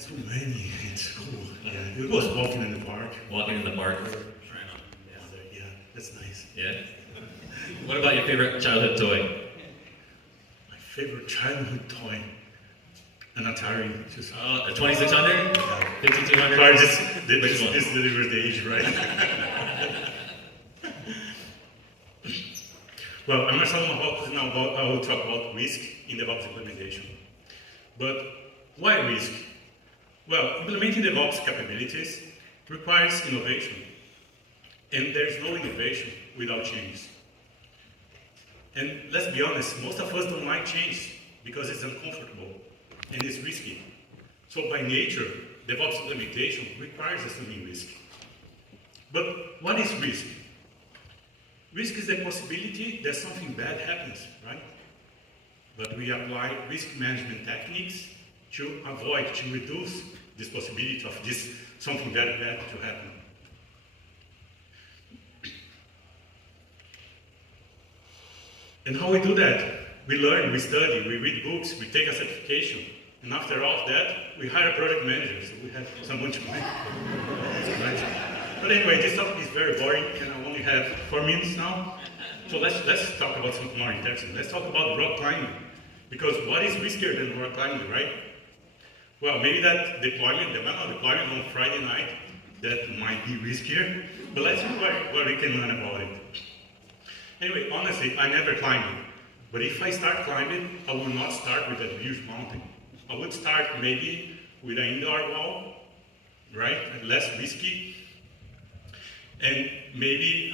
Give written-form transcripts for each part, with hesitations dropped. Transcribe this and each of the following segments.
so many. It's cool. Yeah, it was walking in the park. Walking in the park. Yeah, that's nice. Yeah. What about your favorite childhood toy? My favorite childhood toy, an Atari. Just A 2600? 5200? Sorry, Which one? this delivers the age, right? Well, I'm Marcello Marrocos, now I will talk about risk in DevOps implementation. But why risk? Well, implementing DevOps capabilities requires innovation. And there's no innovation without change. And let's be honest, most of us don't like change because it's uncomfortable and it's risky. So by nature, DevOps implementation requires assuming risk. But what is risk? Risk is the possibility that something bad happens, right? But we apply risk management techniques to avoid, to reduce this possibility of this something very bad to happen. And how we do that? We learn, we study, we read books, we take a certification, and after all of that, we hire a project manager, so we have someone to manage. Right? But anyway, this topic is very boring, and I only have 4 minutes now. So let's talk about something more interesting. Let's talk about rock climbing. Because what is riskier than rock climbing, right? Well, maybe that deployment, the manual deployment on Friday night, that might be riskier. But let's see what we can learn about it. Anyway, honestly, I never climbed it. But if I start climbing, I will not start with a huge mountain. I would start maybe with an indoor wall, right? Less risky. And maybe,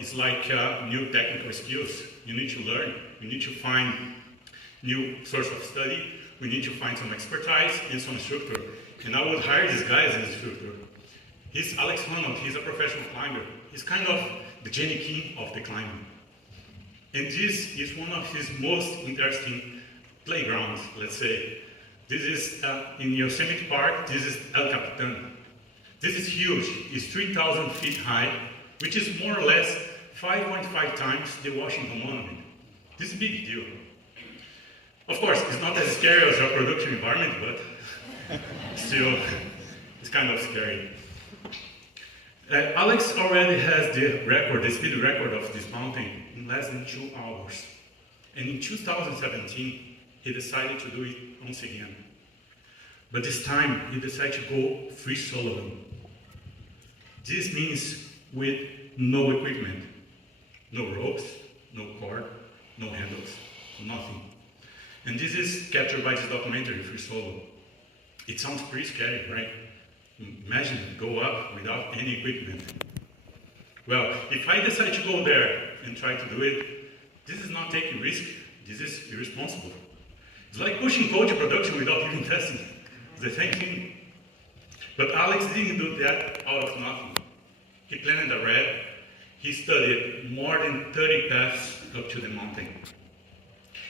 it's like new technical skills. You need to learn. You need to find new source of study. We need to find some expertise and some instructor. And I would hire this guy as an instructor. He's Alex Honnold. He's a professional climber. He's kind of the Jenny King of the climbing. And this is one of his most interesting playgrounds, let's say. This is in Yosemite Park. This is El Capitan. This is huge. It's 3,000 feet high, which is more or less 5.5 times the Washington Monument. This is a big deal. Of course, it's not as scary as our production environment, but still, it's kind of scary. Alex already has the record, the speed record of this mountain in less than 2 hours. And in 2017, he decided to do it once again. But this time, he decided to go free solo. This means with no equipment, no ropes, no cord, no handles, nothing. And this is captured by this documentary, Free Solo. It sounds pretty scary, right? Imagine go up without any equipment. Well, if I decide to go there and try to do it, this is not taking risk, this is irresponsible. It's like pushing code to production without even testing. It's the same thing. But Alex didn't do that out of nothing. He planned ahead. He studied more than 30 paths up to the mountain.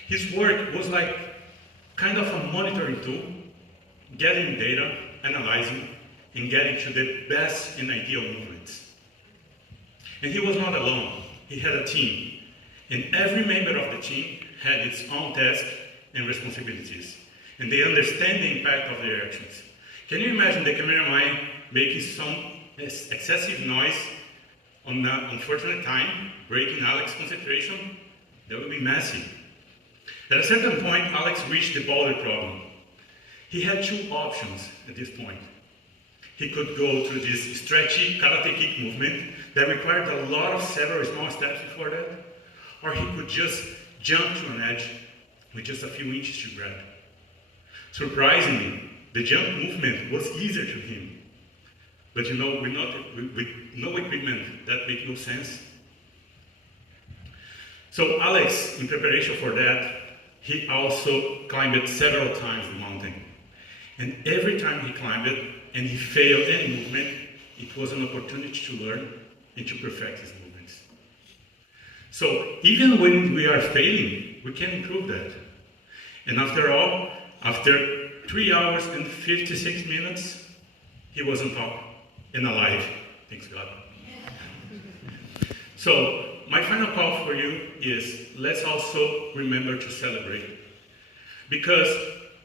His work was like kind of a monitoring tool, getting data, analyzing, and getting to the best and ideal movements. And he was not alone. He had a team. And every member of the team had its own task and responsibilities. And they understand the impact of their actions. Can you imagine the cameraman making some excessive noise on an unfortunate time, breaking Alex's concentration? That would be messy. At a certain point, Alex reached the boulder problem. He had 2 options at this point. He could go through this stretchy karate kick movement that required a lot of several small steps before that, or he could just jump to an edge with just a few inches to grab. Surprisingly, the jump movement was easier to him. But with no equipment, that made no sense. So Alex, in preparation for that, he also climbed several times the mountain. And every time he climbed it, and he failed any movement, it was an opportunity to learn and to perfect his movements. So even when we are failing, we can improve that. And after all, after 3 hours and 56 minutes, he was on top and alive, thanks God. So my final call for you is, let's also remember to celebrate. Because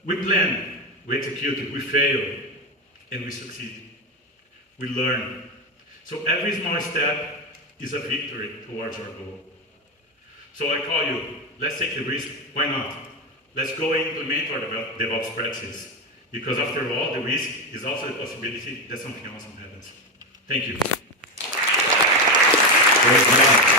we plan we execute, we fail, and we succeed. We learn. So every small step is a victory towards our goal. So I call you, let's take the risk. Why not? Let's go and implement our DevOps practices. Because after all, the risk is also the possibility that something awesome happens. Thank you. Great job.